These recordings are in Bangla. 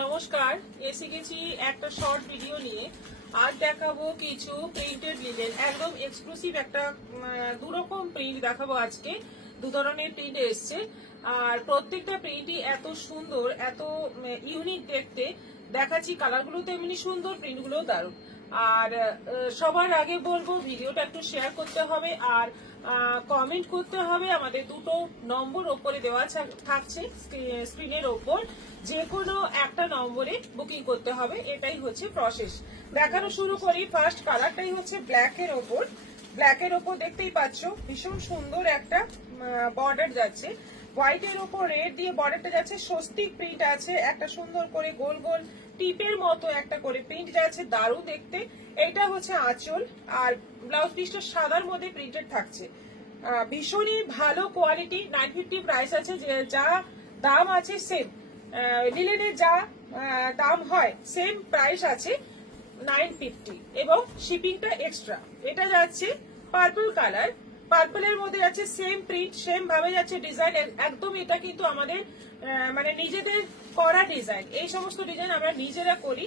নমস্কার, এসে গেছি একটা শর্ট ভিডিও নিয়ে। আজ দেখাবো কিছু প্রিন্টেড লিনেন, একদম এক্সক্লুসিভ একটা দুরকম প্রিন্ট দেখাবো আজকে। দু ধরনের প্রিন্ট এসছে আর প্রত্যেকটা প্রিন্টই এত সুন্দর, এত ইউনিক দেখতে। দেখাচ্ছি কালারগুলো তো এমনি সুন্দর, প্রিন্টগুলোও দারুণ। আর সবার আগে বলবো ভিডিওটা একটু শেয়ার করতে হবে আর কমেন্ট করতে হবে। আমাদের দুটো নম্বর ওপরে দেওয়া থাকছে স্ক্রিনের ওপর, যে কোনো একটা নম্বরে বুকিং করতে হবে, এটাই হচ্ছে প্রসেস। দেখানো শুরু করি। ফার্স্ট কালারটাই হচ্ছে ব্ল্যাকের ওপর। ব্ল্যাকের ওপর দেখতেই পাচ্ছ ভীষণ সুন্দর একটা বর্ডার যাচ্ছে, হোয়াইটের ওপর রেড দিয়ে বর্ডারটা যাচ্ছে। স্বস্তিক প্রিন্ট আছে, একটা সুন্দর করে গোল গোল টিপের মতো একটা করে প্রিন্ট যাচ্ছে, দারুণ দেখতে। এইটা হচ্ছে আঁচল আর ব্লাউজ পিসটা সাদার মধ্যে প্রিন্টেড থাকছে। ভীষণই ভালো কোয়ালিটি। 950 প্রাইস আছে, যা দাম আছে সেম লিলেনের যা দাম হয় সেম প্রাইস আছে 950 এবং শিপিংটা এক্সট্রা। এটা যাচ্ছে পার্পল কালার, পার্পলের মধ্যে যাচ্ছে সেম প্রিন্ট, সেম ভাবে যাচ্ছে ডিজাইন একদম। এটা কিন্তু আমাদের মানে নিজেদের করা ডিজাইন। এই সমস্ত ডিজাইন আমরা নিজেরা করি,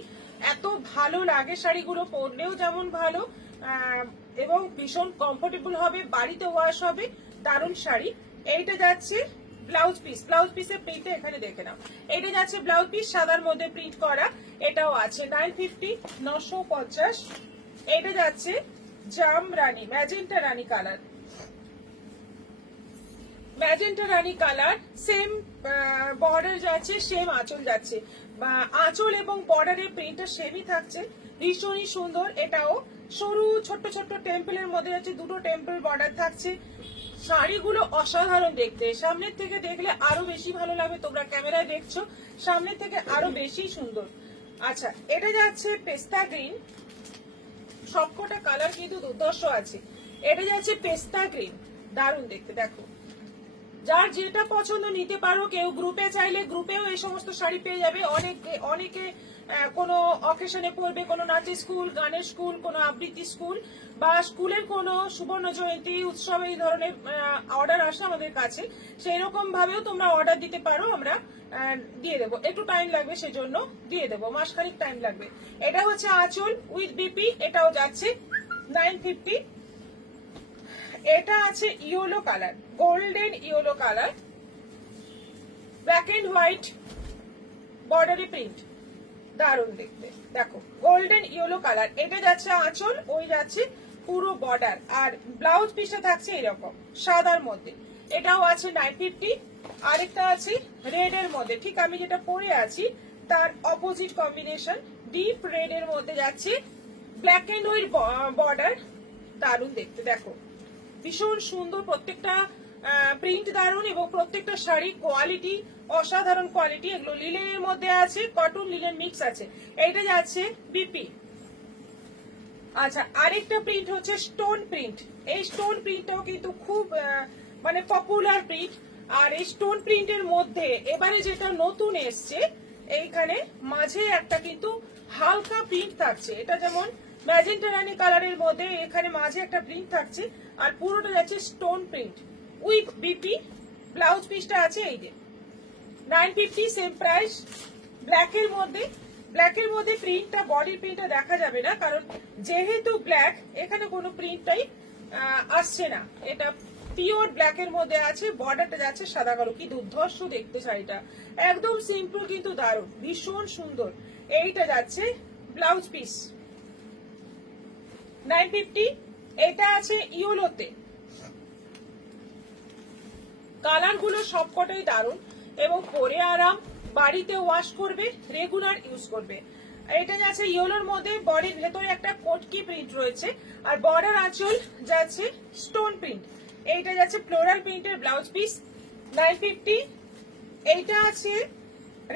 এত ভালো লাগে। শাড়িগুলো পরলেও যেমন ভালো এবং ভীষণ কমফোর্টেবল হবে, বাড়িতে ওয়াশ হবে, দারুণ শাড়ি। এইটা যাচ্ছে ব্লাউজ পিস, ব্লাউজ পিসের প্রিন্টটা এখানে দেখে নাও। এটা যাচ্ছে ব্লাউজ পিস সাদার মধ্যে প্রিন্ট করা, এটাও আছে 950 950। এটা যাচ্ছে জাম রানী, ম্যাজেন্টা রানী কালার, ম্যাজেন্টা রানী কালার। সেম বর্ডার যাচ্ছে, সেম আঁচল যাচ্ছে, আঁচল এবং বর্ডারের প্রিন্টটা সেমই থাকছে, ভীষণই সুন্দর। এটাও সরু ছোট্ট ছোট্ট টেম্পলের মধ্যে যাচ্ছে, দুটো টেম্পল বর্ডার থাকছে। শাড়িগুলো অসাধারণ দেখতে, সামনের থেকে দেখলে আরো বেশি ভালো লাগবে। তোমরা ক্যামেরায় দেখছো, সামনের থেকে আরো বেশি সুন্দর। আচ্ছা, এটা যাচ্ছে পেস্তা গ্রিন, সবকটা কালার কিন্তু দুর্ধর্ষ আছে। এটা যাচ্ছে পেস্তা গ্রিন, দারুণ দেখতে। দেখো, যার যেটা পছন্দ নিতে পারো। কেউ গ্রুপে চাইলে গ্রুপেও এই সমস্ত শাড়ি পেয়ে যাবে। অনেকে কোনো অকেশনে পড়বে, কোনো নাচের স্কুল, গানের স্কুল, কোনো আবৃত্তি স্কুল বা স্কুলের কোনো সুবর্ণ জয়ন্তী উৎসব, এই ধরনের অর্ডার আসে আমাদের কাছে। সেই রকম ভাবেও তোমরা অর্ডার দিতে পারো, আমরা দিয়ে দেবো। একটু টাইম লাগবে, সেজন্য দিয়ে দেবো, মাসখানিক টাইম লাগবে। এটা হচ্ছে আঁচল উইথ বিপি, এটাও যাচ্ছে 950। এটা আছে yellow colour, golden yellow colour, black and white বর্ডারি প্রিন্ট, দারুণ দেখতে। দেখো, গোল্ডেন ইয়েলো কালার। এটা যাচ্ছে আঁচল, ওই যাচ্ছে পুরো বর্ডার, আর ব্লাউজ পিসটা থাকছে এরকম সাদার মধ্যে। এটাও আছে 950। আরেকটা আছে রেড এর মধ্যে, ঠিক আমি যেটা পরে আছি তার অপোজিট কম্বিনেশন, ডিপ রেড এর মধ্যে যাচ্ছে, ব্ল্যাক এন্ড হোয়াইট বর্ডার, দারুণ দেখতে। দেখো, ভীষণ সুন্দর, প্রত্যেকটা প্রিন্ট দারুণ এবং প্রত্যেকটা শাড়ি কোয়ালিটি অসাধারণ কোয়ালিটি। এগুলো লিলেনের মধ্যে আছে, কটন লিলেন মিক্স আছে। এইটা যাচ্ছে বিপি। আচ্ছা, আরেকটা প্রিন্ট হচ্ছে স্টোন প্রিন্ট। এই স্টোন প্রিন্টটাও কিন্তু খুব মানে পপুলার প্রিন্ট। আর এই স্টোন প্রিন্টের মধ্যে এবারে যেটা নতুন এসছে, এইখানে মাঝে একটা কিন্তু হালকা প্রিন্ট থাকছে। এটা যেমন ম্যাজেন্টা রানী কালারের মধ্যে এখানে মাঝে একটা প্রিন্ট থাকছে, আর পুরোটা যাচ্ছে stone print with BP. Blouse পিসটা আছে এই যে 950, সেম প্রাইস। ব্ল্যাকের মধ্যে, ব্ল্যাকের মধ্যে প্রিন্টটা, বডি প্রিন্টটা দেখা যাবে না, কারণ যেহেতু ব্ল্যাক এখানে কোনো প্রিন্টটাই আসছে না। এটা পিওর ব্ল্যাকের মধ্যে আছে, বর্ডারটা যাচ্ছে সাদা কালো। কি দুর্ধর্ষ দেখতে শাড়িটা, একদম সিম্পল কিন্তু দারুণ, ভীষণ সুন্দর। এইটা যাচ্ছে ব্লাউজ পিস 950। এটা আছে ইয়েলোতে, কালারগুলো সবকটাই দারুণ এবং পরে আরাম, বাড়িতে ওয়াশ করবে, রেগুলার ইউজ করবে। এটা যাচ্ছে ইয়েলোর মধ্যে, বডির ভেতরে একটা কোটকি প্রিন্ট রয়েছে, আর বর্ডার আঁচল যাচ্ছে স্টোন প্রিন্ট। এইটা যাচ্ছে ফ্লোরাল প্রিন্টের ব্লাউজ পিস 950। এইটা আছে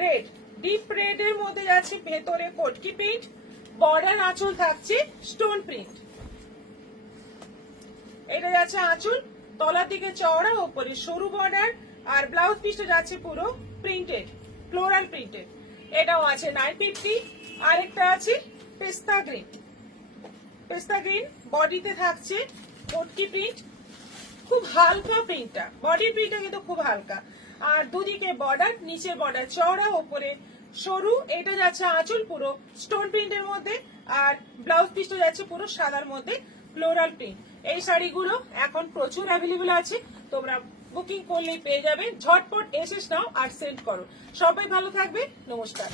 রেড, ডিপ রেড এর মধ্যে যাচ্ছে ভেতরে কোটকি প্রিন্ট, বর্ডার আঁচল থাকছে স্টোন প্রিন্ট। এটা যাচ্ছে আঁচল, তলার দিকে চওড়া, ওপরে সরু বর্ডার, আর ব্লাউজ পিসটা যাচ্ছে পুরো প্রিন্টেড, ফ্লোরাল প্রিন্টেড। এটাও আছে 950। আরেকটা আছে পেস্তা গ্রিন, পেস্তা গ্রিন বডিতে থাকছে কোটকি প্রিন্ট, খুব হালকা প্রিন্টটা, বডির প্রিন্টটা কিন্তু খুব হালকা। আর দুদিকে বর্ডার, নিচের বর্ডার চওড়া, ওপরে সরু, এটা যাচ্ছে আঁচল পুরো স্টোন প্রিন্টের মধ্যে, আর ব্লাউজ পিসটা যাচ্ছে পুরো সাদার মধ্যে ফ্লোরাল প্রিন্ট। এই শাড়িগুলো এখন প্রচুর অ্যাভেলেবল আছে, তোমরা বুকিং করলেই পেয়ে যাবে। ঝটপট এসে নাও আর সেন্ড করো। সবাই ভালো থাকবে, নমস্কার।